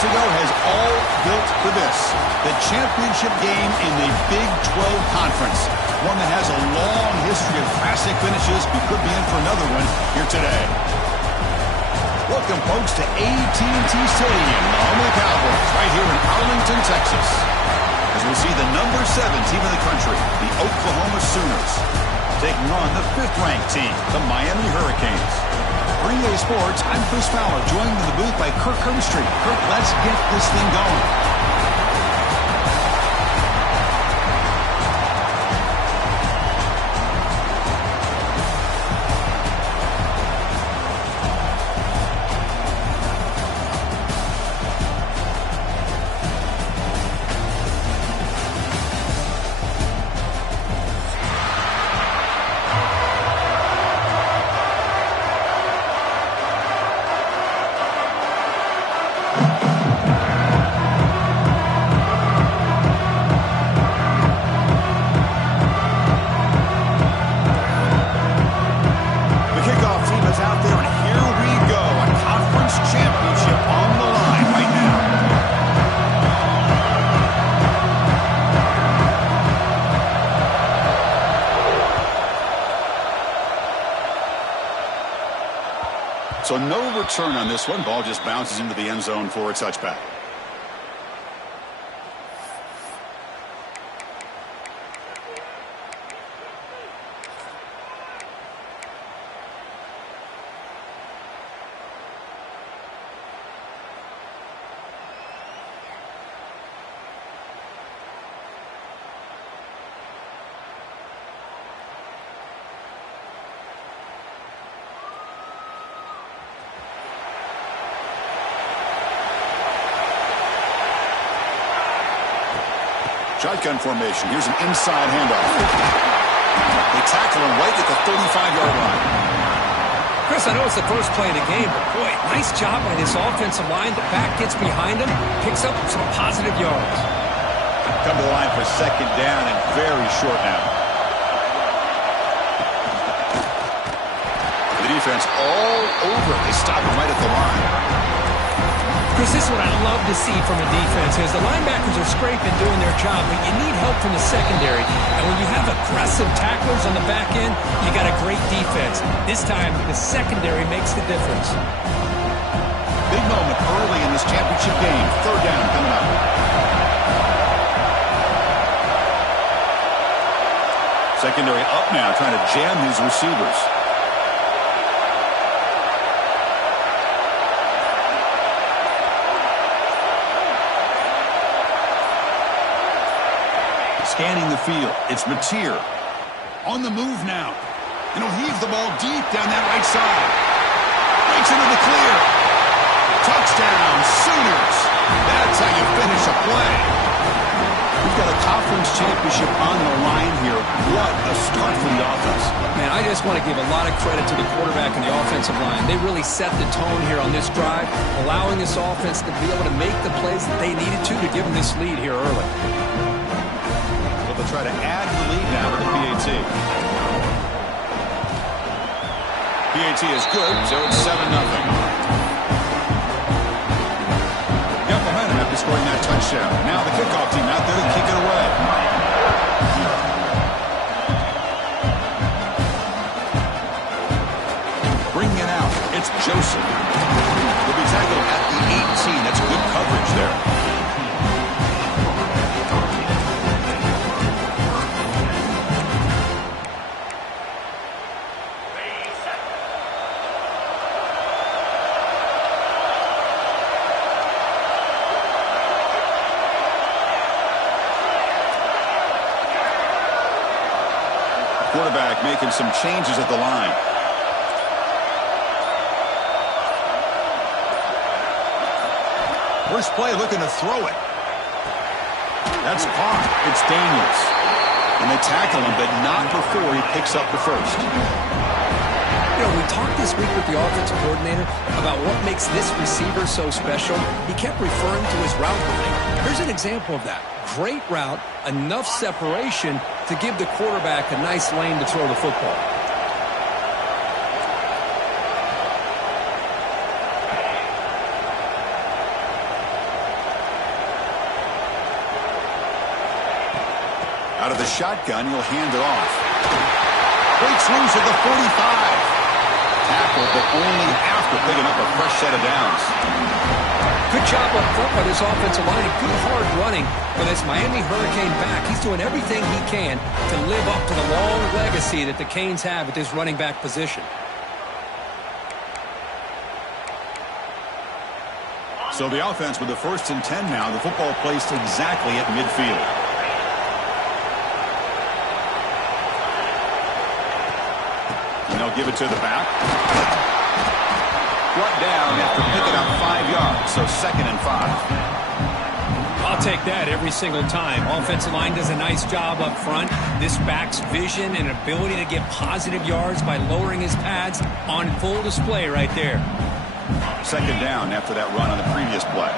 ago has all built for this. The championship game in the Big 12 Conference. One that has a long history of classic finishes. We could be in for another one here today. Welcome, folks, to AT&T Stadium, the home of the Cowboys, right here in Arlington, Texas. As we see the number 7 team in the country, the Oklahoma Sooners, taking on the 5th-ranked team, the Miami Hurricanes. For EA Sports, I'm Chris Fowler, joined in the booth by Kirk Herbstreit. Kirk, let's get this thing going. So no return on this one. Ball just bounces into the end zone for a touchback. Shotgun formation. Here's an inside handoff. They tackle him right at the 35-yard line. Chris, I know it's the first play of the game, but boy, nice job by this offensive line. The back gets behind him, picks up some positive yards. Come to the line for second down and very short now. The defense all over it. They stop him right at the line. Chris, this is what I love to see from a defense is the linebackers are scraping, doing their job, but you need help from the secondary. And when you have aggressive tacklers on the back end, you got a great defense. This time, the secondary makes the difference. Big moment early in this championship game. Third down coming up. Secondary up now, trying to jam these receivers. Scanning the field, it's Mateer. On the move now. And he'll heave the ball deep down that right side. Breaks into the clear. Touchdown, Sooners. That's how you finish a play. We've got a conference championship on the line here. What a start for the offense. Man, I just want to give a lot of credit to the quarterback and the offensive line. They really set the tone here on this drive, allowing this offense to be able to make the plays that they needed to give them this lead here early. They'll try to add the lead now with the PAT. PAT is good, so it's 7-0. Got momentum after scoring that touchdown. Now the kickoff team out there to kick it away. Bringing it out, it's Joseph. He'll be tackled at the 18. That's good coverage there. Quarterback making some changes at the line. First play looking to throw it. That's caught. It's Daniels. And they tackle him, but not before he picks up the first. You know, we talked this week with the offensive coordinator about what makes this receiver so special. He kept referring to his route running. Here's an example of that. Great route, enough separation to give the quarterback a nice lane to throw the football. Out of the shotgun, he'll hand it off. Breaks loose at the 45. Tackle, but only after picking up a fresh set of downs. Good job up front by this offensive line. A good hard running for this Miami Hurricane back. He's doing everything he can to live up to the long legacy that the Canes have at this running back position. So the offense with the 1st and 10 now. The football placed exactly at midfield. And they'll give it to the back. Brought down after picking up 5 yards, so 2nd and 5. I'll take that every single time. Offensive line does a nice job up front. This back's vision and ability to get positive yards by lowering his pads on full display right there. 2nd down after that run on the previous play.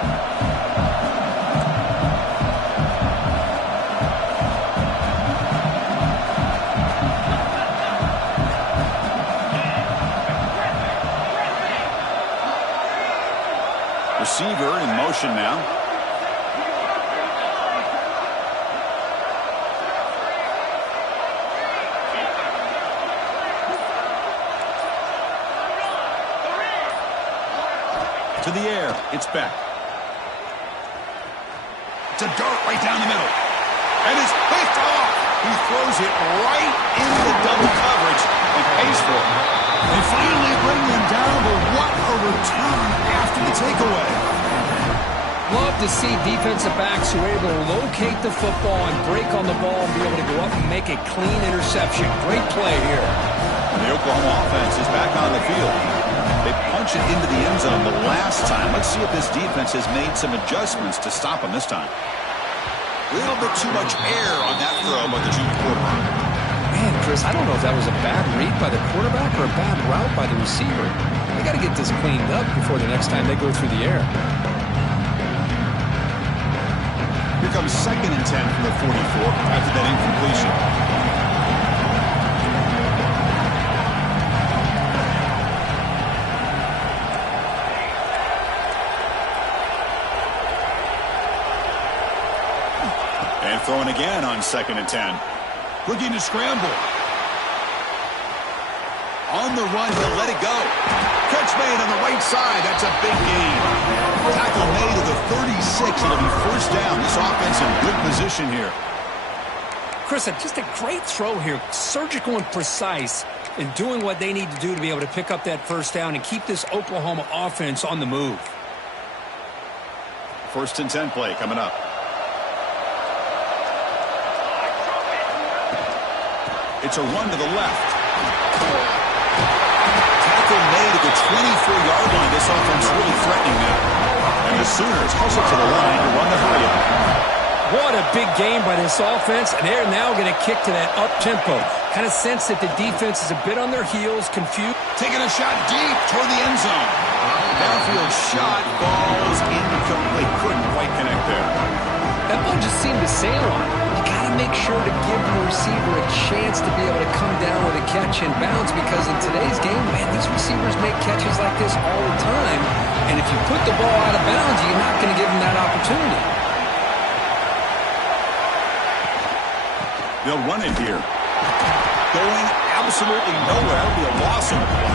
Receiver in motion now. To the air, it's Beck. It's a dart right down the middle. And it's picked off. He throws it right into the double coverage and pays for it. They finally bring him down, but what a return after the takeaway. Love to see defensive backs who are able to locate the football and break on the ball and be able to go up and make a clean interception. Great play here. And the Oklahoma offense is back on the field. They punch it into the end zone the last time. Let's see if this defense has made some adjustments to stop them this time. A little bit too much air on that throw by the junior quarterback. Man, Chris, I don't know if that was a bad read by the quarterback or a bad route by the receiver. They got to get this cleaned up before the next time they go through the air. Here comes 2nd and 10 from the 44 after that incompletion. And throwing again on 2nd and 10. Looking to scramble. On the run, he'll let it go. Catch made on the right side. That's a big gain. Tackle made to the 36. It'll be 1st down. This offense in good position here. Chris, just a great throw here. Surgical and precise in doing what they need to do to be able to pick up that 1st down and keep this Oklahoma offense on the move. 1st and 10 play coming up. It's a run to the left. Tackle made at the 24-yard line. This offense really threatening now. And the Sooners hustle to the line to run the hurry up. What a big game by this offense, and they're now going to kick to that up-tempo. Kind of sense that the defense is a bit on their heels, confused. Taking a shot deep toward the end zone. Downfield shot, balls incomplete. Couldn't quite connect there. That ball just seemed to sail on. You got to make sure to give the receiver a chance to be able to come down with a catch and bounce, because in today's game, man, these receivers make catches like this all the time. And if you put the ball out of bounds, you're not going to give them that opportunity. They'll run it here. Going absolutely nowhere. It'll be a loss on the play.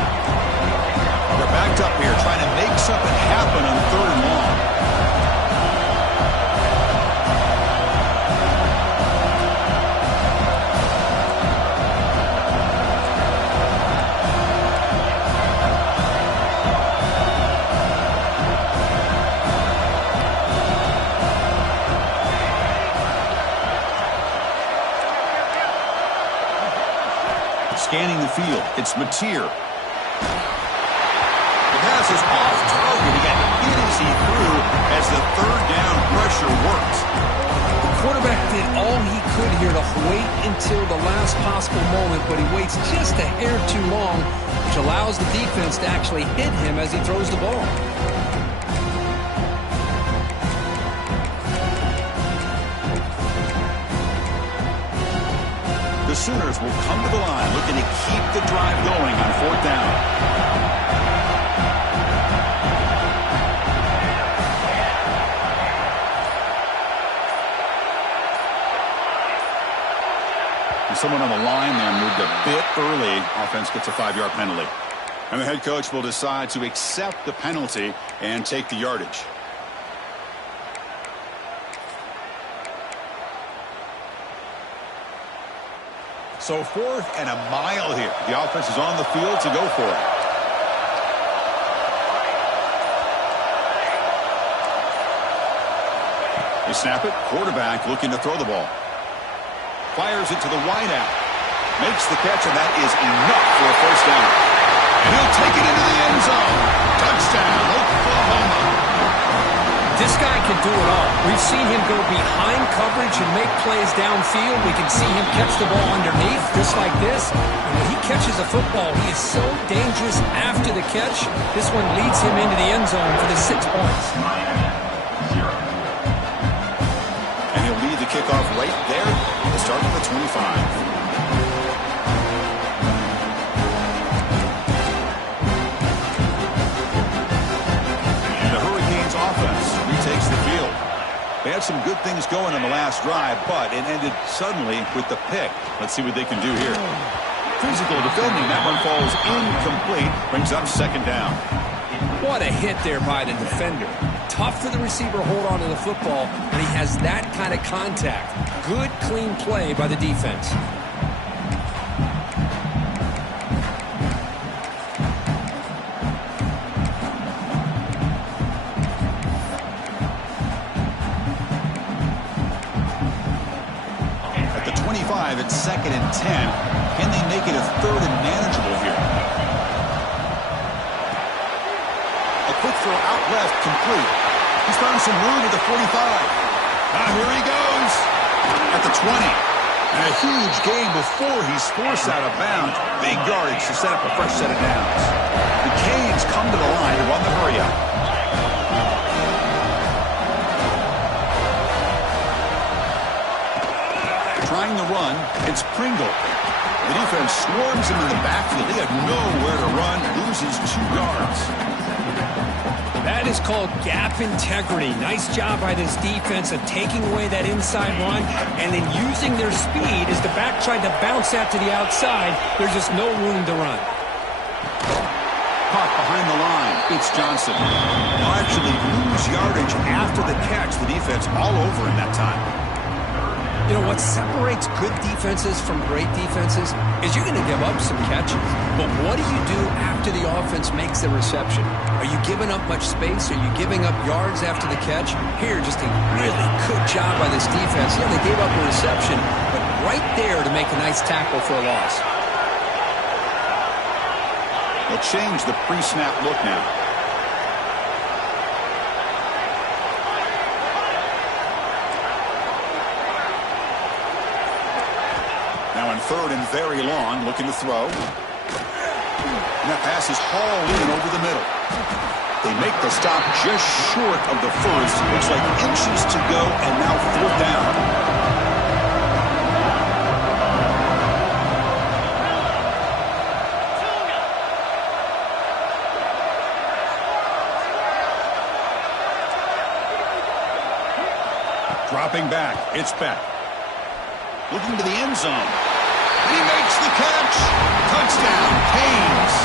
They're backed up here trying to make something happen on 3rd and long. Scanning the field, it's Mateer. The pass is off target. He got hit as he threw as the 3rd down pressure worked. The quarterback did all he could here to wait until the last possible moment, but he waits just a hair too long, which allows the defense to actually hit him as he throws the ball. The Sooners will come to the line looking to keep the drive going on 4th down. someone on the line there moved a bit early. Offense gets a 5-yard penalty. And the head coach will decide to accept the penalty and take the yardage. So 4th and a mile here. The offense is on the field to go for it. They snap it. Quarterback looking to throw the ball. Fires it to the wideout. Makes the catch, and that is enough for a first down. And he'll take it into the end zone. Touchdown, Oklahoma. This guy can do it all. We've seen him go behind coverage and make plays downfield. We can see him catch the ball underneath, just like this. And when he catches a football, he is so dangerous after the catch. This one leads him into the end zone for the 6 points. And he'll lead the kickoff right there at the start of the 25. Takes the field. They had some good things going on the last drive, but it ended suddenly with the pick. Let's see what they can do here. Physical defending. That one falls incomplete. Brings up 2nd down. What a hit there by the defender. Tough for the receiver to hold on to the football, but he has that kind of contact. Good, clean play by the defense. It's 2nd and 10. Can they make it a 3rd and manageable here? A quick throw out left, complete. He's found some room at the 45. Now here he goes at the 20. And a huge gain before he's forced out of bounds. Big yardage to set up a fresh set of downs. The Canes come to the line to run the hurry up. Trying the run, it's Pringle. The defense swarms him in the backfield. They have nowhere to run, loses 2 yards. That is called gap integrity. Nice job by this defense of taking away that inside run and then using their speed as the back tried to bounce that to the outside. There's just no room to run. Caught behind the line. It's Johnson. They'll actually lose yardage after the catch. The defense all over in that time. You know, what separates good defenses from great defenses is you're going to give up some catches. But what do you do after the offense makes the reception? Are you giving up much space? Are you giving up yards after the catch? Here, just a really good job by this defense. Yeah, they gave up a reception, but right there to make a nice tackle for a loss. They'll change the pre-snap look now. Now in 3rd and very long, looking to throw. And that pass is hauled in over the middle. They make the stop just short of the first. Looks like inches to go, and now 4th down. Dropping back, it's Beck. Looking to the end zone. He makes the catch. Touchdown, Canes.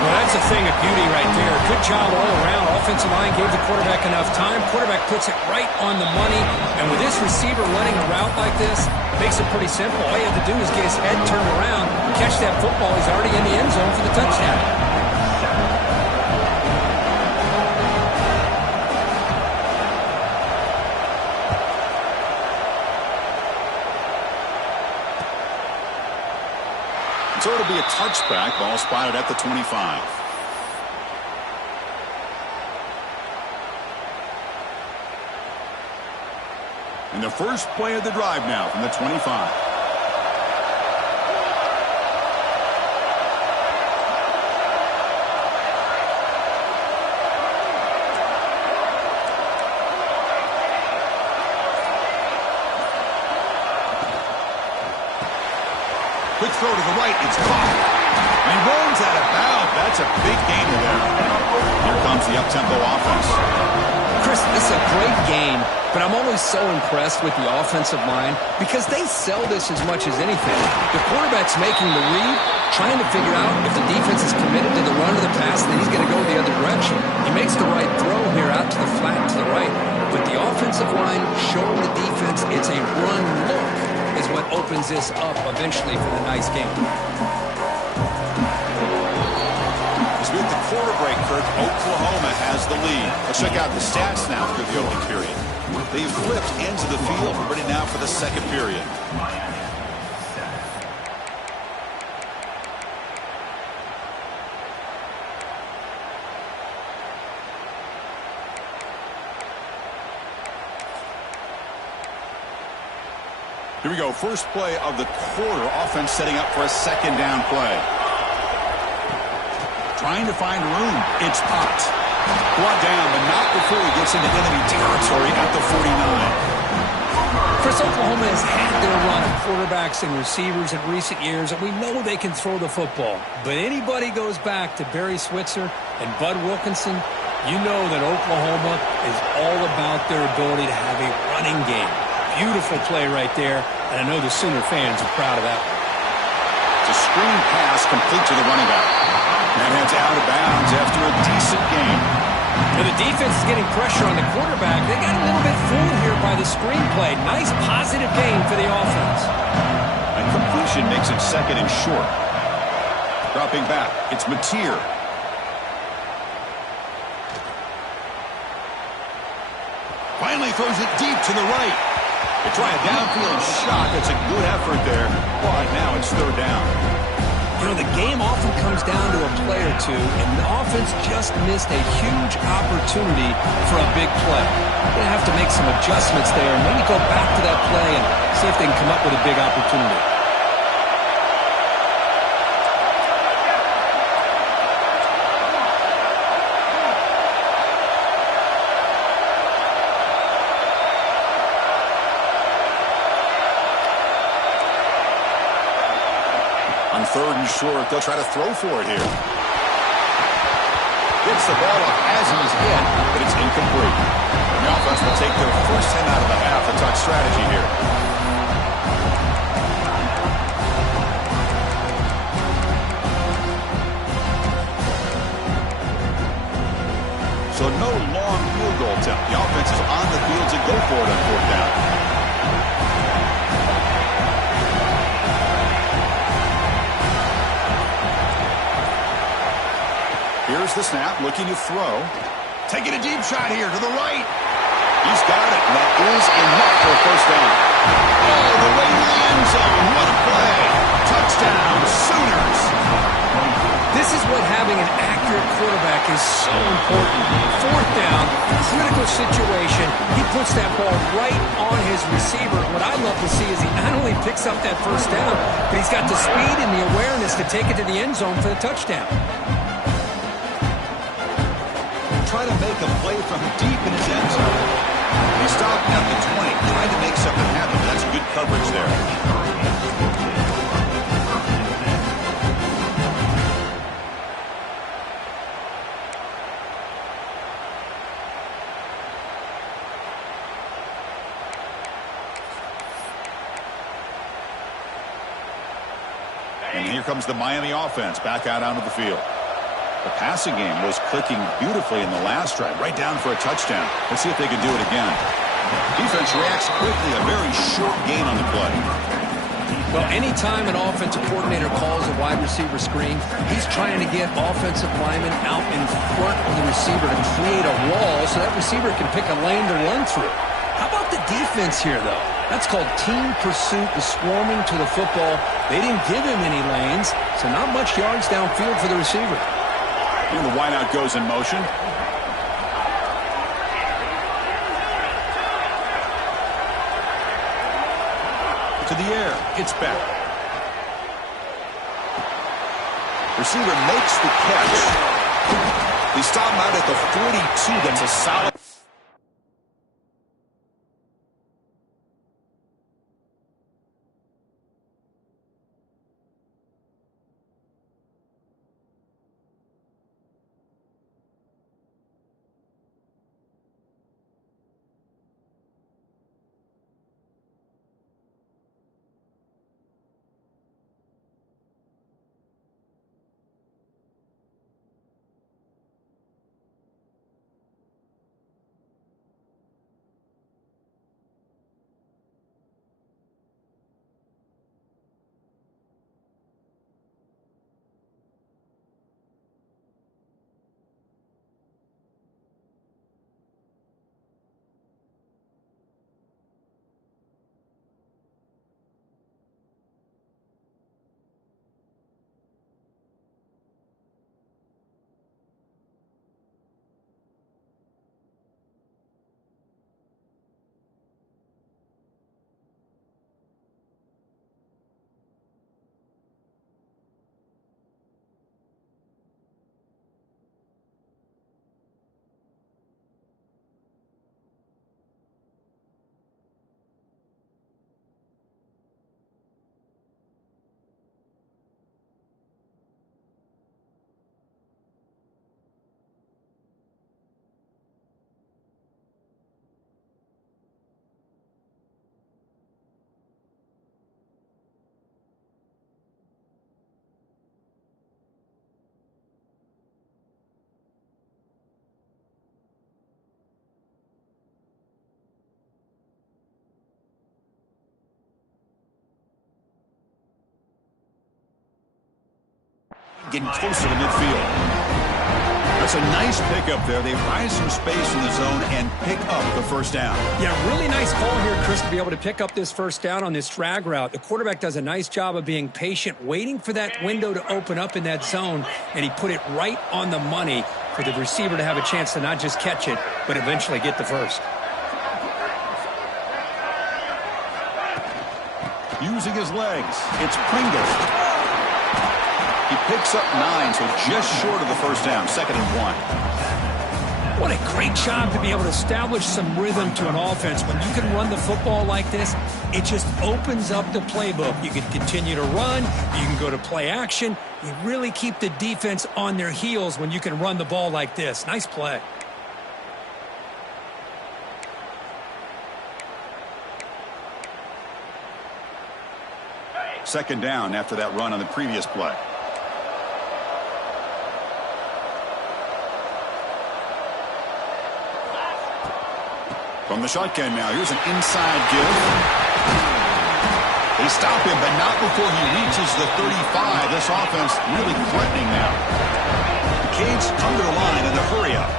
Well, that's a thing of beauty right there. Good job all around. Offensive line gave the quarterback enough time. Quarterback puts it right on the money. And with this receiver running a route like this, makes it pretty simple. All you have to do is get his head turned around, catch that football. He's already in the end zone for the touchdown. So it'll be a touchback. Ball spotted at the 25. And the first play of the drive now from the 25. Quick throw to the right. It's caught. And he runs out of bounds. That's a big gain there. Here comes the up-tempo offense. Chris, this is a great game, but I'm always so impressed with the offensive line because they sell this as much as anything. The quarterback's making the read, trying to figure out if the defense is committed to the run or the pass, then he's going to go the other direction. He makes the right throw here out to the flat to the right, but the offensive line showing the defense it's a run look is what opens this up eventually for the nice game. With the quarter break, Kirk, Oklahoma has the lead. Let's check out the stats now for the opening period. They've flipped ends of the field, ready now for the second period. Here we go. First play of the quarter. Offense setting up for a second down play. Trying to find room. It's popped. Brought down, but not before he gets into enemy territory at the 49. Chris, Oklahoma has had their run of quarterbacks and receivers in recent years, and we know they can throw the football. But anybody goes back to Barry Switzer and Bud Wilkinson, you know that Oklahoma is all about their ability to have a running game. Beautiful play right there, and I know the Sooner fans are proud of that. It's a screen pass complete to the running back. And heads out of bounds after a decent game. Now the defense is getting pressure on the quarterback. They got a little bit fooled here by the screenplay. Nice positive gain for the offense. And completion makes it second and short. Dropping back, it's Mateer. Finally throws it deep to the right. They try a downfield shot. That's a good effort there. But now it's third down. You know, the game often comes down to a play or two, and the offense just missed a huge opportunity for a big play. They're going to have to make some adjustments there and maybe go back to that play and see if they can come up with a big opportunity. On third and short, they'll try to throw for it here. Gets the ball up as in his head, but it's incomplete. The offense will take their first 10 out of the half. A touch strategy here. So no long field goal attempt. The offense is on the field to go for it on fourth down. Here's the snap, looking to throw. Taking a deep shot here to the right. He's got it, and that is enough for a first down. All the way to the end zone. What a play. Touchdown, Sooners. This is what having an accurate quarterback is so important. Fourth down, critical situation. He puts that ball right on his receiver. What I love to see is he not only picks up that first down, but he's got the speed and the awareness to take it to the end zone for the touchdown. Try to make a play from deep in his end zone. He stopped at the 20, trying to make something happen. That's good coverage there. And here comes the Miami offense back out onto the field. The passing game was clicking beautifully in the last drive, right down for a touchdown. Let's see if they can do it again. Defense reacts quickly, a very short gain on the play. Well, anytime an offensive coordinator calls a wide receiver screen, he's trying to get offensive linemen out in front of the receiver to create a wall so that receiver can pick a lane to run through. How about the defense here, though? That's called team pursuit and swarming to the football. They didn't give him any lanes, so not much yards downfield for the receiver. And the wideout goes in motion. To the air. It's back. Receiver makes the catch. They stop him out at the 42. That's a solid. getting closer to midfield. That's a nice pickup there. They find some space in the zone and pick up the first down. Yeah, really nice call here, Chris, to be able to pick up this first down on this drag route. The quarterback does a nice job of being patient, waiting for that window to open up in that zone, and he put it right on the money for the receiver to have a chance to not just catch it, but eventually get the first. Using his legs, it's Pringle. He picks up 9, so just short of the first down, 2nd and 1. What a great job to be able to establish some rhythm to an offense. When you can run the football like this, it just opens up the playbook. You can continue to run. You can go to play action. You really keep the defense on their heels when you can run the ball like this. Nice play. Second down after that run on the previous play. From the shotgun now, here's an inside give. They stop him, but not before he reaches the 35. This offense really threatening now. The Canes come to the line in the hurry up.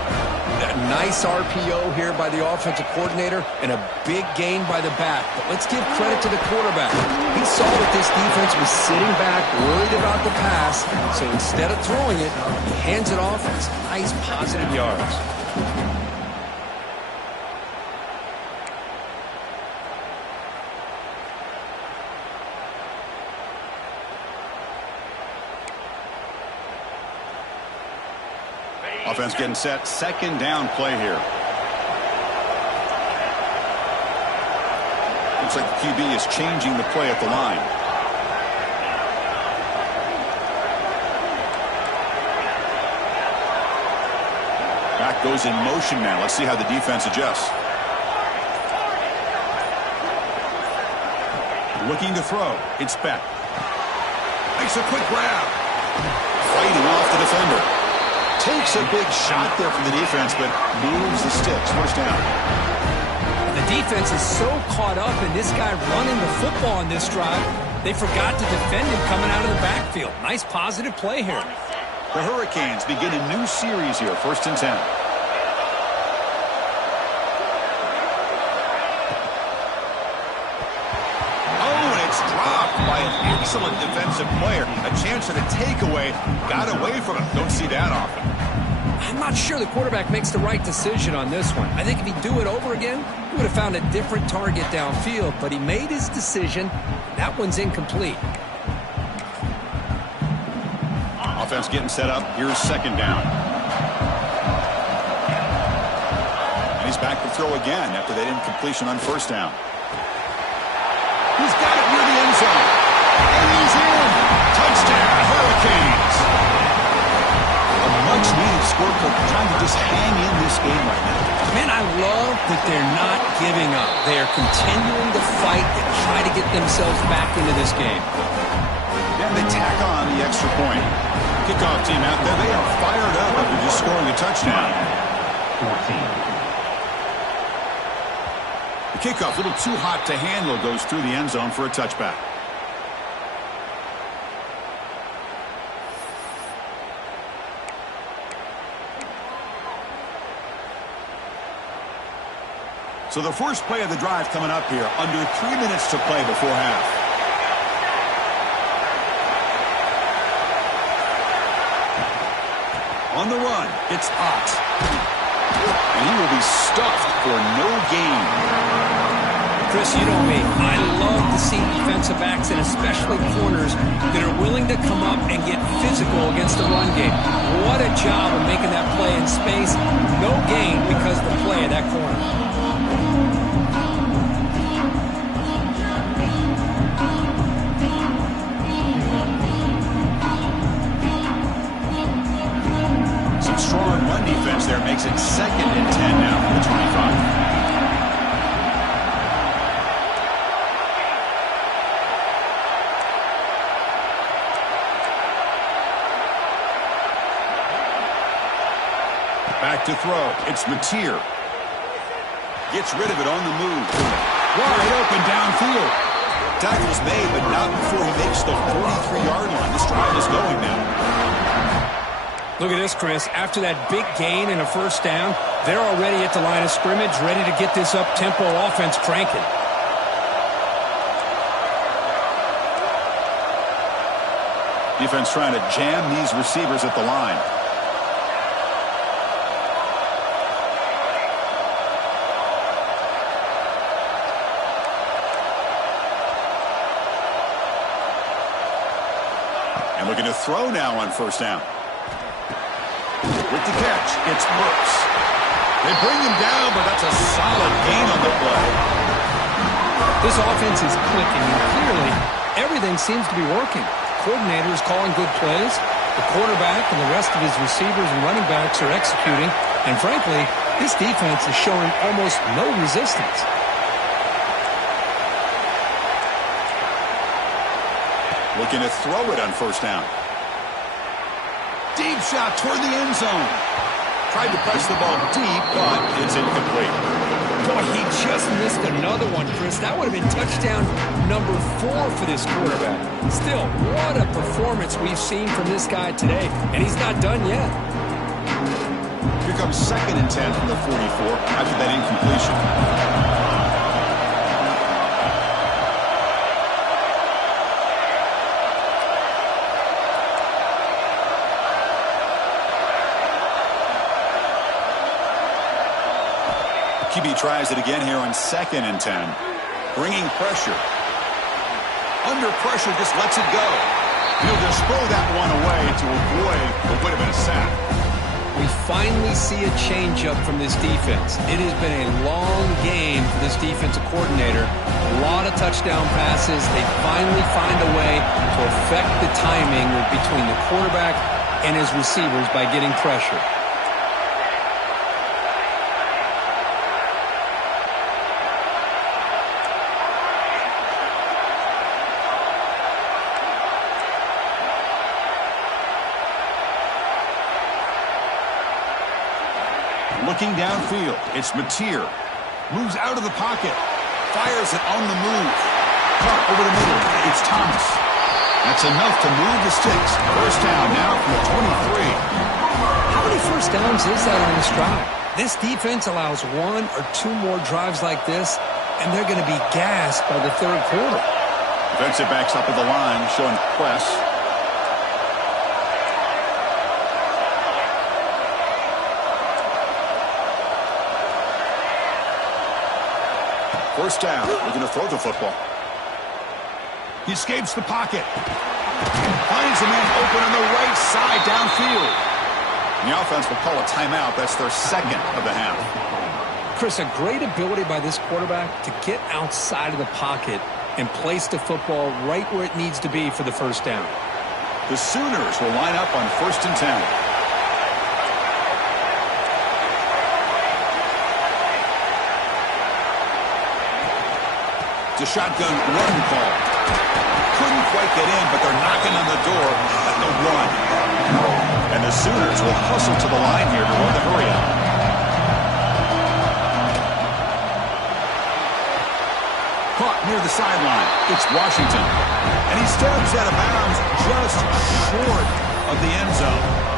A nice RPO here by the offensive coordinator and a big gain by the back. But let's give credit to the quarterback. He saw that this defense was sitting back, worried about the pass. So instead of throwing it, he hands it off for some nice positive yards. Offense getting set. Second down play here. Looks like the QB is changing the play at the line. Back goes in motion now. Let's see how the defense adjusts. Looking to throw. It's Beck. Makes a quick grab. Fighting off the defender. Takes a big shot there from the defense, but moves the sticks. First down. The defense is so caught up in this guy running the football on this drive, they forgot to defend him coming out of the backfield. Nice positive play here. The Hurricanes begin a new series here. 1st and 10. Oh, and it's dropped by an excellent defensive player. A chance at a takeaway. Got away from him. Don't see that often. I'm not sure the quarterback makes the right decision on this one. I think if he'd do it over again, he would have found a different target downfield, but he made his decision. That one's incomplete. Offense getting set up. Here's second down. And he's back to throw again after that incompletion on first down. He's got it near the end zone. And he's in. Touchdown, Hurricanes. A much-needed score for trying to just hang in this game right now. Man, I love that they're not giving up. They are continuing to fight and try to get themselves back into this game. And they tack on the extra point. Kickoff team out there. They are fired up after just scoring a touchdown. 14. The kickoff, a little too hot to handle, goes through the end zone for a touchback. So the first play of the drive coming up here. Under 3 minutes to play before half. On the run, it's Ott. And he will be stuffed for no gain. Chris, you know me. I love to see defensive backs and especially corners that are willing to come up and get physical against the run game. What a job of making that play in space. No gain because of the play of that corner. Strong run defense there makes it 2nd and 10 now from the 25. Back to throw. It's Mateer. Gets rid of it on the move. Wide open downfield. Tackle's made, but not before he makes the 43-yard line. This drive is going now. Look at this, Chris. After that big gain and a first down, they're already at the line of scrimmage, ready to get this up-tempo offense cranking. Defense trying to jam these receivers at the line. And looking to throw now on first down. With the catch, it's Brooks. They bring him down, but that's a solid gain on the play. This offense is clicking, and clearly everything seems to be working. Coordinator is calling good plays. The quarterback and the rest of his receivers and running backs are executing. And frankly, this defense is showing almost no resistance. Looking to throw it on first down. Deep shot toward the end zone. Tried to press the ball deep, but it's incomplete. Boy, he just missed another one, Chris. That would have been touchdown number 4 for this quarterback. Still, what a performance we've seen from this guy today, and he's not done yet. Here comes 2nd and 10 from the 44 after that incompletion. QB tries it again here on 2nd and 10. Bringing pressure. Under pressure, just lets it go. He'll just throw that one away to avoid what would have been a sack. We finally see a changeup from this defense. It has been a long game for this defensive coordinator. A lot of touchdown passes. They finally find a way to affect the timing between the quarterback and his receivers by getting pressure. Looking downfield, it's Mateer. Moves out of the pocket. Fires it on the move. Caught over the middle. It's Thomas. That's enough to move the sticks. First down now from the 23. How many first downs is that on this drive? This defense allows 1 or 2 more drives like this, and they're going to be gassed by the third quarter. Defensive backs up at the line, showing press. First down. We're going to throw the football. He escapes the pocket. Finds a man open on the right side downfield. And the offense will call a timeout. That's their 2nd of the half. Chris, a great ability by this quarterback to get outside of the pocket and place the football right where it needs to be for the first down. The Sooners will line up on 1st and 10. The shotgun run call. Couldn't quite get in, but they're knocking on the door at the 1. And the Sooners will hustle to the line here to run the hurry up. Caught near the sideline. It's Washington. And he steps out of bounds just short of the end zone.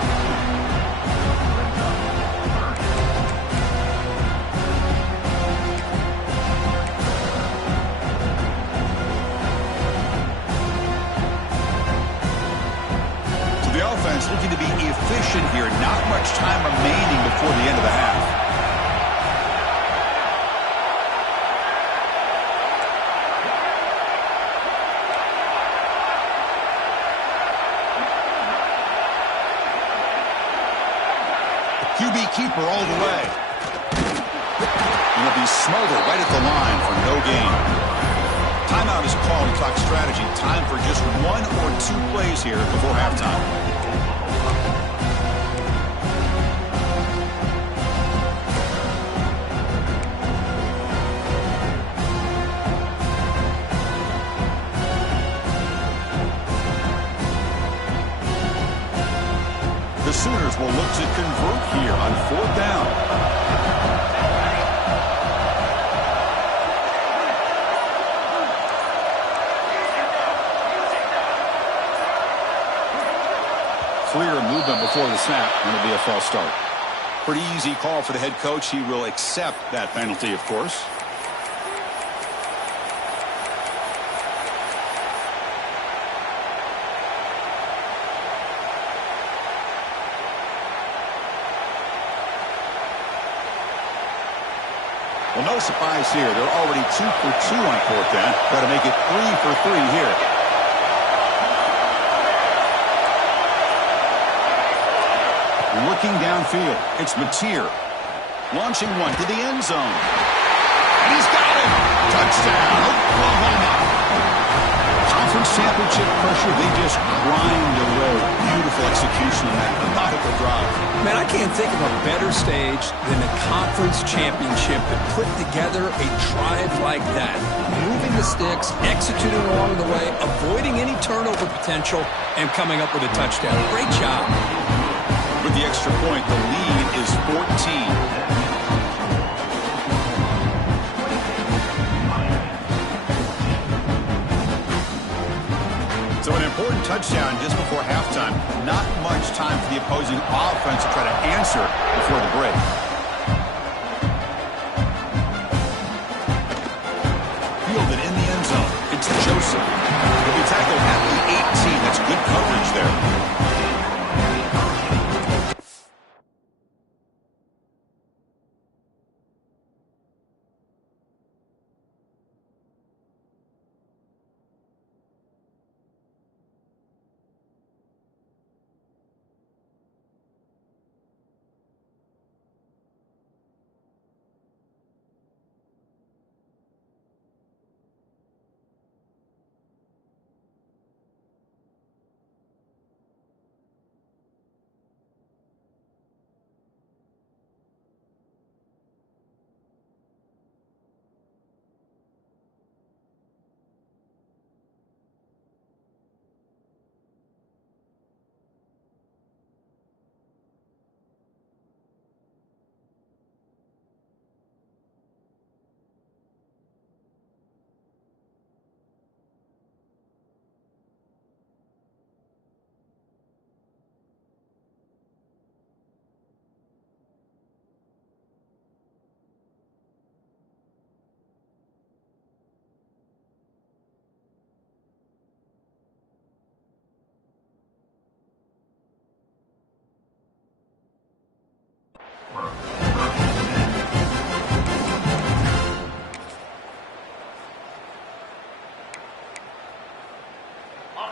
Looking to be efficient here. Not much time remaining before the end of the half. QB keeper all the way. It'll be Smolder right at the line for no gain. Timeout is called to talk strategy. Time for just 1 or 2 plays here before halftime. The Sooners will look to convert here on 4th down. before the snap, and it'll be a false start. Pretty easy call for the head coach. He will accept that penalty, of course. Well, no surprise here. They're already 2 for 2 on 4th down. Got to make it 3 for 3 here. Looking downfield, it's Mateer. Launching one to the end zone. And he's got it! Touchdown, Oklahoma! Conference championship pressure, they just grind away. Beautiful execution on that methodical drive. Man, I can't think of a better stage than the conference championship to put together a drive like that. Moving the sticks, executing along the way, avoiding any turnover potential, and coming up with a touchdown. Great job. With the extra point, the lead is 14. So an important touchdown just before halftime. Not much time for the opposing offense to try to answer before the break. Fielded in the end zone. It's Joseph. He'll be tackled at the 18. That's good coverage there.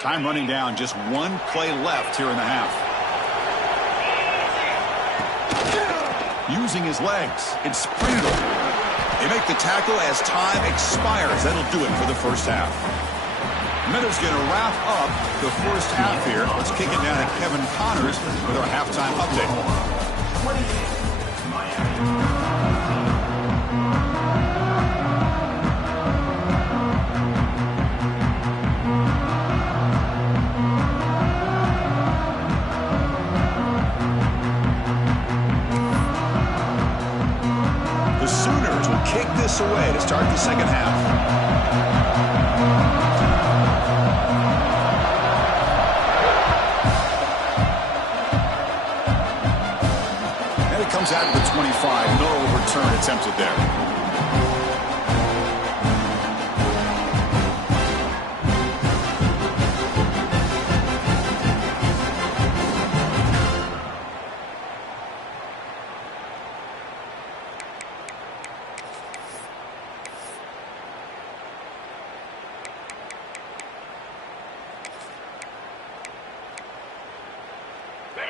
Time running down, just one play left here in the half. Using his legs, it's Sprindle. They make the tackle as time expires. That'll do it for the first half. Miller's going to wrap up the first half here. Let's kick it down to Kevin Connors with our halftime update. Kick this away to start the second half. And it comes out to the 25. No return attempted there.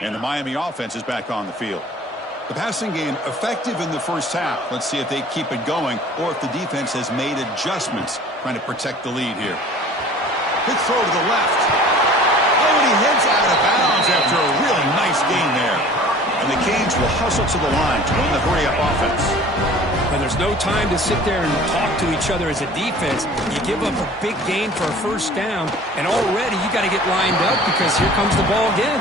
And the Miami offense is back on the field. The passing game effective in the first half. Let's see if they keep it going or if the defense has made adjustments trying to protect the lead here. Good throw to the left. Oh, and he heads out of bounds after a really nice gain there. And the Canes will hustle to the line to run the hurry-up offense. And there's no time to sit there and talk to each other as a defense. You give up a big gain for a first down, and already you got to get lined up because here comes the ball again.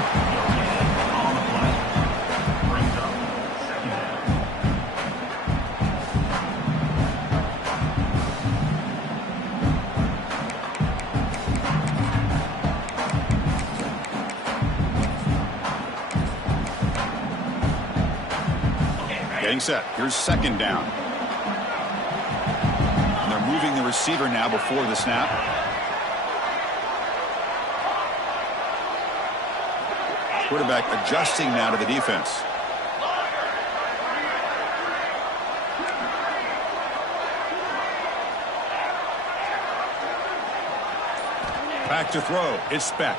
Getting set. Here's second down. And they're moving the receiver now before the snap. Quarterback adjusting now to the defense. Back to throw. It's Speck.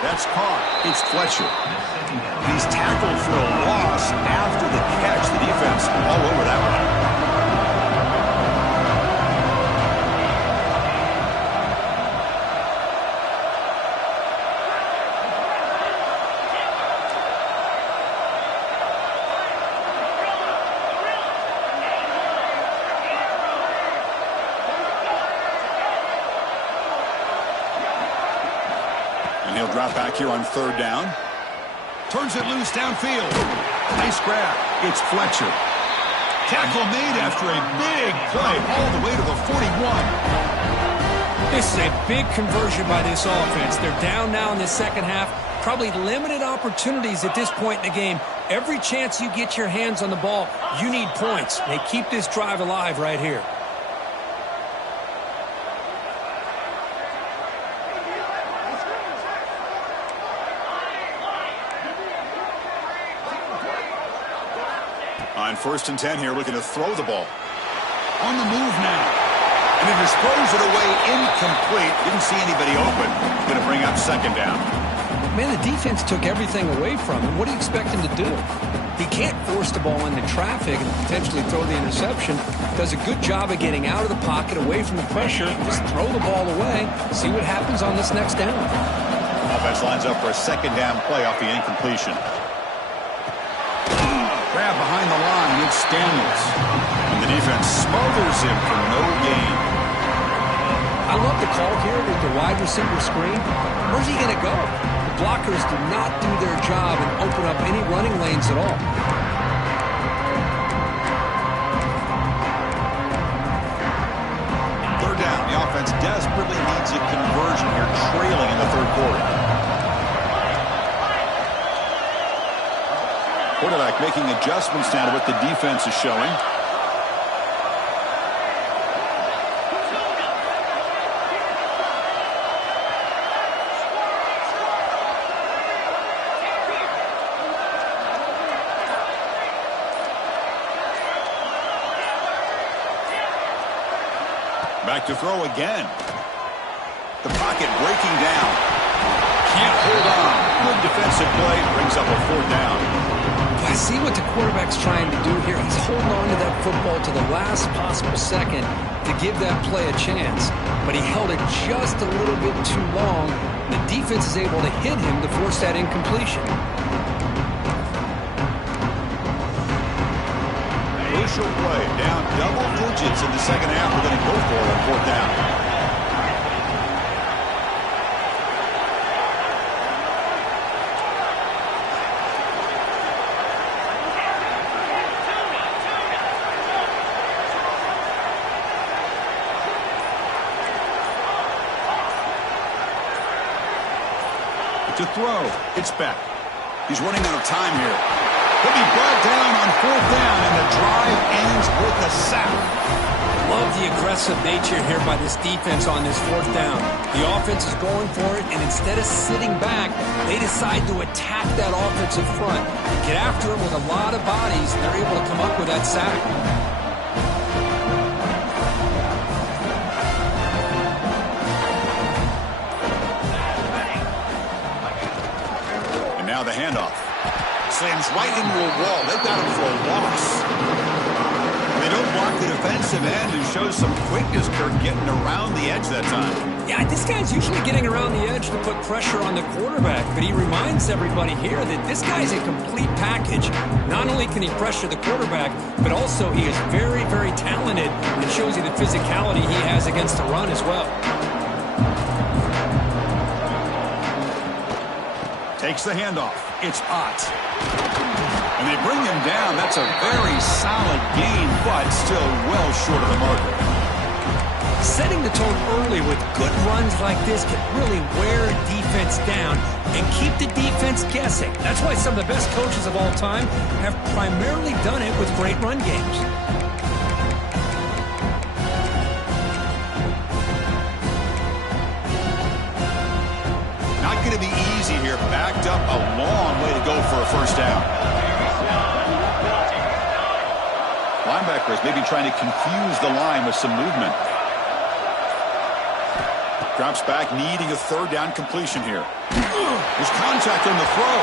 That's caught. It's Fletcher. He's tackled for a loss after the catch. The defense all over that one. And he'll drop back here on third down. Turns it loose downfield. Nice grab. It's Fletcher. Tackle made after a big play all the way to the 41. This is a big conversion by this offense. They're down now in the second half. Probably limited opportunities at this point in the game. Every chance you get your hands on the ball, you need points. They keep this drive alive right here. On 1st and 10 here, looking to throw the ball. On the move now. And he just throws it away incomplete. Didn't see anybody open. Going to bring up second down. Man, the defense took everything away from him. What do you expect him to do? He can't force the ball into traffic and potentially throw the interception. Does a good job of getting out of the pocket, away from the pressure. Just throw the ball away. See what happens on this next down. Offense lines up for a second down play off the incompletion. Grab behind the line. It's Daniels. And the defense smothers him for no gain. I love the call here with the wide receiver screen. Where's he going to go? The blockers do not do their job and open up any running lanes at all. Third down. The offense desperately needs a conversion here, trailing in the third quarter. Quarterback making adjustments now to what the defense is showing. Back to throw again. The pocket breaking down. Can't hold on. Good defensive play. Brings up a fourth down. I see what the quarterback's trying to do here. He's holding on to that football to the last possible second to give that play a chance. But he held it just a little bit too long. The defense is able to hit him to force that incompletion. Crucial play. Down double digits in the second half. We're going to go for it on fourth down. To throw. It's back. He's running out of time here. He'll be brought down on fourth down, and the drive ends with a sack. Love the aggressive nature here by this defense on this fourth down. The offense is going for it, and instead of sitting back, they decide to attack that offensive front. Get after it with a lot of bodies, and they're able to come up with that sack. Now the handoff. Slams right into a wall. They've got him for a loss. They don't block the defensive end and shows some quickness, Kirk, getting around the edge that time. Yeah, this guy's usually getting around the edge to put pressure on the quarterback, but he reminds everybody here that this guy's a complete package. Not only can he pressure the quarterback, but also he is very, very talented and shows you the physicality he has against the run as well. Takes the handoff. It's Ott. And they bring him down. That's a very solid gain, but still well short of the marker. Setting the tone early with good runs like this can really wear defense down and keep the defense guessing. That's why some of the best coaches of all time have primarily done it with great run games. Not going to be easy here. Backed up a long way to go for a first down. Linebackers maybe trying to confuse the line with some movement. Drops back, needing a third down completion here. There's contact on the throw.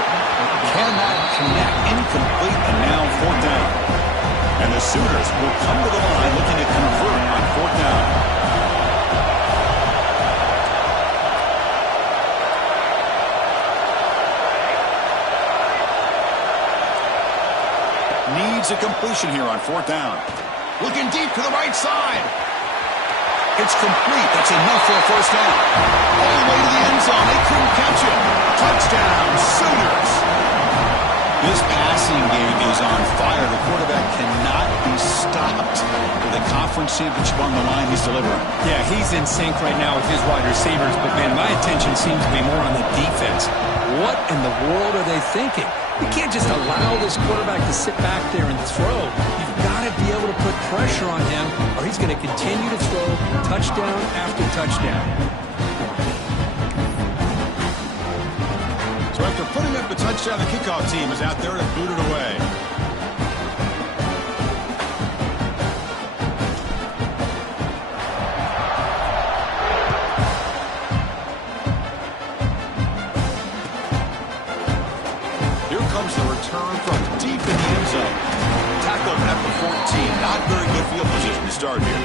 Cannot connect. Incomplete, and now fourth down. And the Sooners will come to the line looking to convert on fourth down. Needs a completion here on fourth down. Looking deep to the right side. It's complete. That's enough for a first down. All the way to the end zone. They couldn't catch it. Touchdown, Sooners. This passing game is on fire. The quarterback cannot be stopped. With the conference championship on the line, he's delivering. Yeah, he's in sync right now with his wide receivers, but, man, my attention seems to be more on the defense. What in the world are they thinking? You can't just allow this quarterback to sit back there and throw. You've got to be able to put pressure on him, or he's going to continue to throw touchdown after touchdown. So after putting up the touchdown, the kickoff team is out there to boot it away. The return from deep in the end zone. Tackled at the 14. Not very good field position to start here.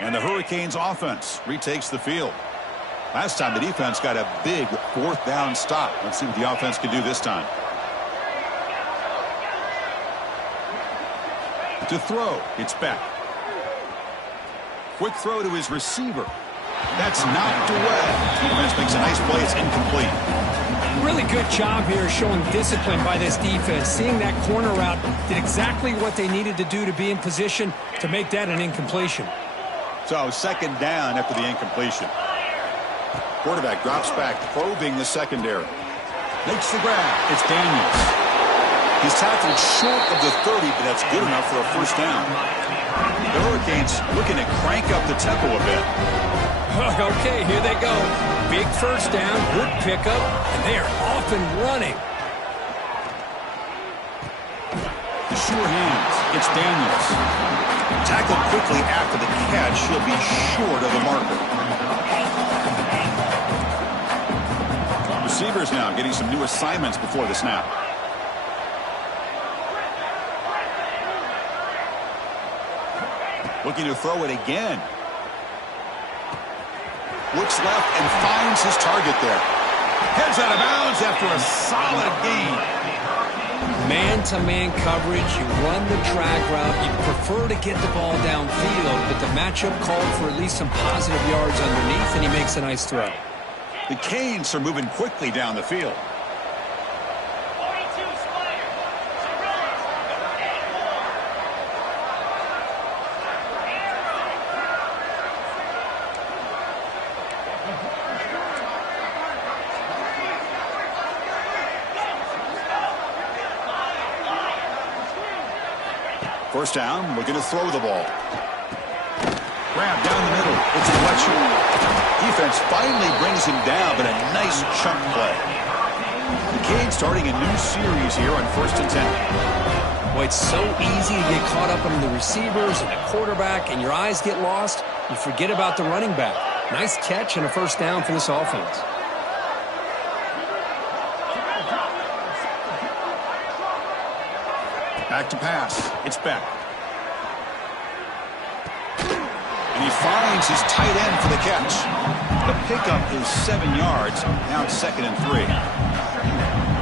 And the Hurricanes offense retakes the field. Last time the defense got a big fourth down stop. Let's see what the offense can do this time. To throw, it's Beck. Quick throw to his receiver. That's knocked away. Defense makes a nice play. It's incomplete. Really good job here showing discipline by this defense. Seeing that corner route did exactly what they needed to do to be in position to make that an incompletion. So second down after the incompletion. Quarterback drops back, probing the secondary. Makes the grab. It's Daniels. He's tackled short of the 30, but that's good enough for a first down. The Hurricanes looking to crank up the tempo a bit. Okay, here they go. Big first down, good pickup, and they are off and running. The sure hands. It's Daniels. Tackled quickly after the catch. He'll be short of the marker. Receivers now getting some new assignments before the snap. Looking to throw it again. Looks left and finds his target there. Heads out of bounds after a solid gain. Man-to-man coverage, you run the drag route, you prefer to get the ball downfield, but the matchup called for at least some positive yards underneath, and he makes a nice throw. The Canes are moving quickly down the field. First down, looking to throw the ball. Grab down the middle. It's Fletcher. Defense finally brings him down, but a nice chunk play. The Canes starting a new series here on 1st and 10. Boy, it's so easy to get caught up on the receivers and the quarterback, and your eyes get lost. You forget about the running back. Nice catch and a first down for this offense. Back to pass. It's Beck. And he finds his tight end for the catch. The pickup is 7 yards. Now it's 2nd and 3.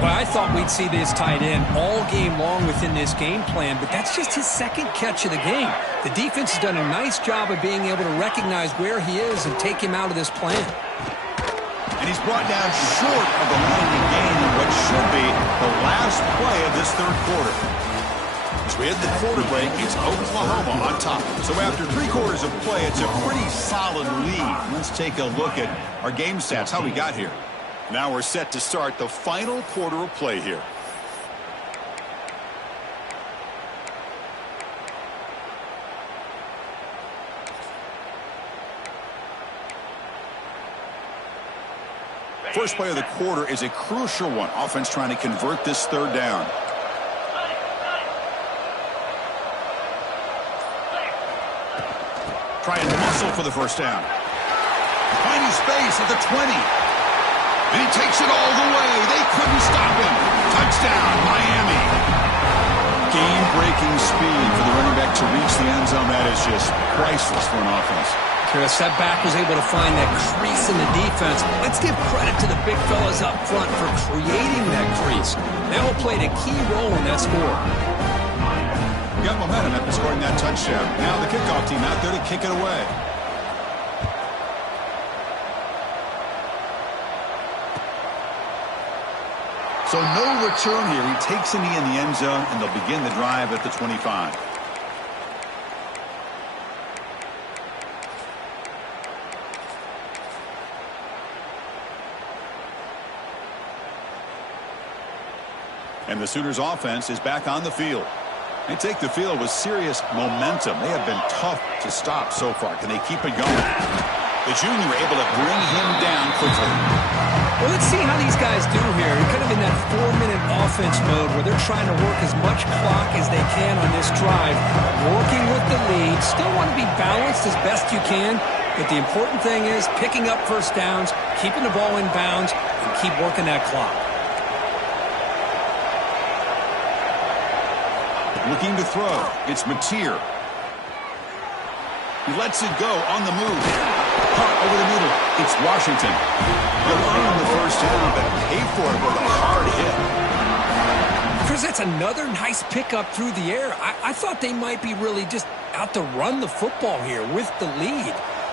Well, I thought we'd see this tight end all game long within this game plan, but that's just his second catch of the game. The defense has done a nice job of being able to recognize where he is and take him out of this plan. And he's brought down short of the line to gain in what should be the last play of this third quarter. As we hit the quarter break, it's Oklahoma on top. So after 3 quarters of play, it's a pretty solid lead. Let's take a look at our game stats, how we got here. Now we're set to start the final quarter of play here. First play of the quarter is a crucial one. Offense trying to convert this third down. Trying to muscle for the first down. Finding space at the 20. And he takes it all the way. They couldn't stop him. Touchdown, Miami. Game-breaking speed for the running back to reach the end zone. That is just priceless for an offense. Chris, that back was able to find that crease in the defense. Let's give credit to the big fellas up front for creating that crease. They all played a key role in that score. Got momentum after scoring that touchdown. Now the kickoff team out there to kick it away. So no return here. He takes a knee in the end zone, and they'll begin the drive at the 25. And the Sooners offense is back on the field. They take the field with serious momentum. They have been tough to stop so far. Can they keep it going? The junior able to bring him down quickly. Well, let's see how these guys do here. They're kind of in that 4-minute offense mode where they're trying to work as much clock as they can on this drive, working with the lead. Still want to be balanced as best you can, but the important thing is picking up first downs, keeping the ball in bounds, and keep working that clock. Looking to throw. It's Mateer. He lets it go on the move. Hunt over the middle. It's Washington. He'll earn the first down, but pay for it with a hard hit. Chris, that's another nice pickup through the air. I thought they might be really just out to run the football here with the lead.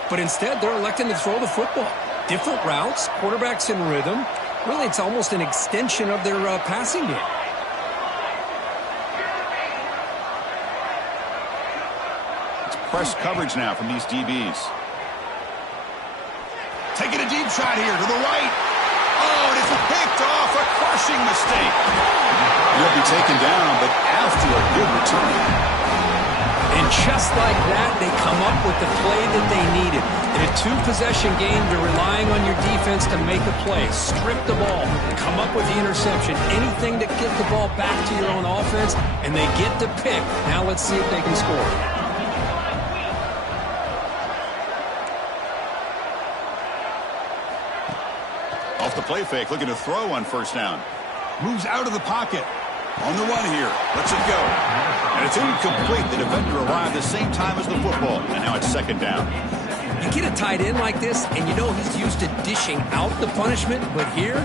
But instead, they're electing to throw the football. Different routes, quarterbacks in rhythm. Really, it's almost an extension of their passing game. Press coverage now from these DBs. Taking a deep shot here to the right. Oh, and it's picked off. A crushing mistake. He'll be taken down, but after a good return. And just like that, they come up with the play that they needed. In a 2-possession game, they're relying on your defense to make a play. Strip the ball. Come up with the interception. Anything to get the ball back to your own offense, and they get the pick. Now let's see if they can score. Off the play fake, looking to throw on first down. Moves out of the pocket. On the run here. Lets it go. And it's incomplete. The defender arrived the same time as the football. And now it's second down. You get a tight end like this, and you know he's used to dishing out the punishment. But here,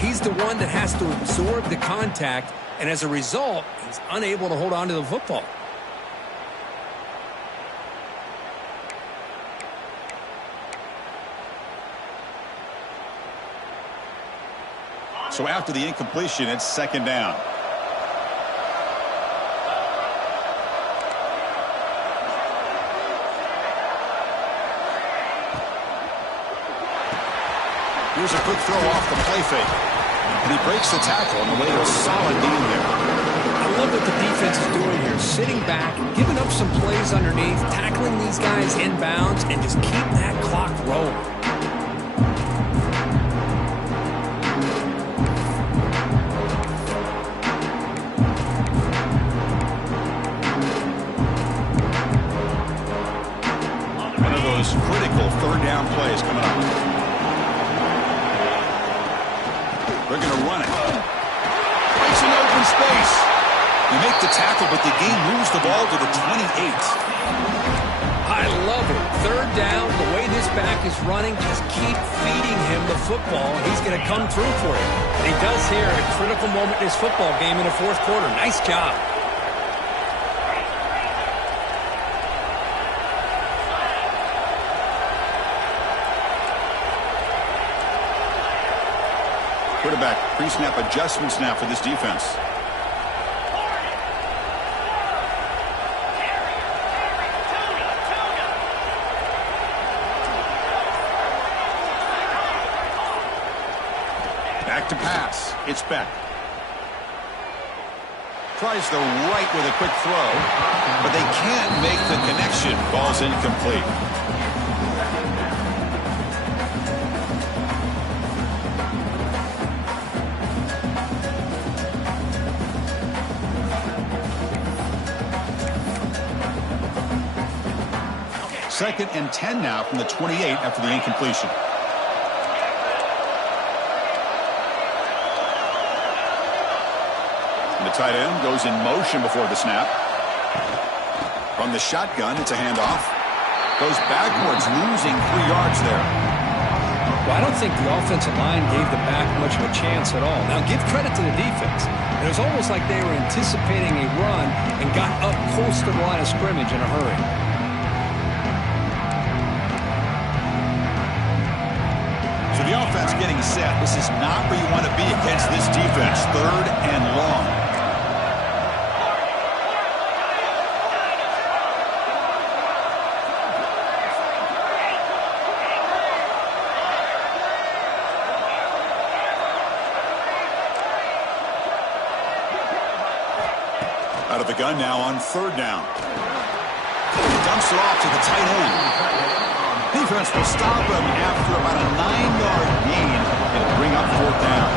he's the one that has to absorb the contact. And as a result, he's unable to hold on to the football. So after the incompletion, it's second down. Here's a quick throw off the play fake. And he breaks the tackle on the way to a solid gain there. I love what the defense is doing here. Sitting back, giving up some plays underneath, tackling these guys inbounds, and just keep that clock rolling. Critical third down plays coming up. They're going to run it. Breaks an open space. You make the tackle, but the game moves the ball to the 28. I love it. third down, the way this back is running, just keep feeding him the football, and he's going to come through for you. And he does here at a critical moment in his football game in the fourth quarter. Nice job. Quarterback pre-snap adjustments now for this defense. Back to pass. It's Beck. Tries the right with a quick throw, but they can't make the connection. Ball's incomplete. Second and 10 now from the 28 after the incompletion. And the tight end goes in motion before the snap. From the shotgun, it's a handoff. Goes backwards, losing 3 yards there. Well, I don't think the offensive line gave the back much of a chance at all. Now, give credit to the defense. It was almost like they were anticipating a run and got up close to the line of scrimmage in a hurry. So the offense getting set. This is not where you want to be against this defense. Third and long. Out of the gun now on third down. Dumps it off to the tight end. Defense will stop him after about a 9-yard gain and bring up fourth down.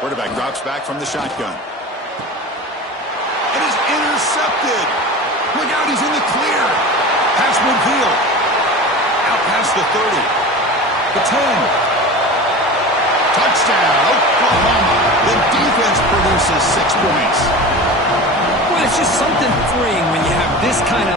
Quarterback drops back from the shotgun. It is intercepted. Look out, he's in the clear. Past midfield. Out past the 30. The 10. Touchdown, Oklahoma. The defense produces 6 points. Well, it's just something freeing when you have this kind of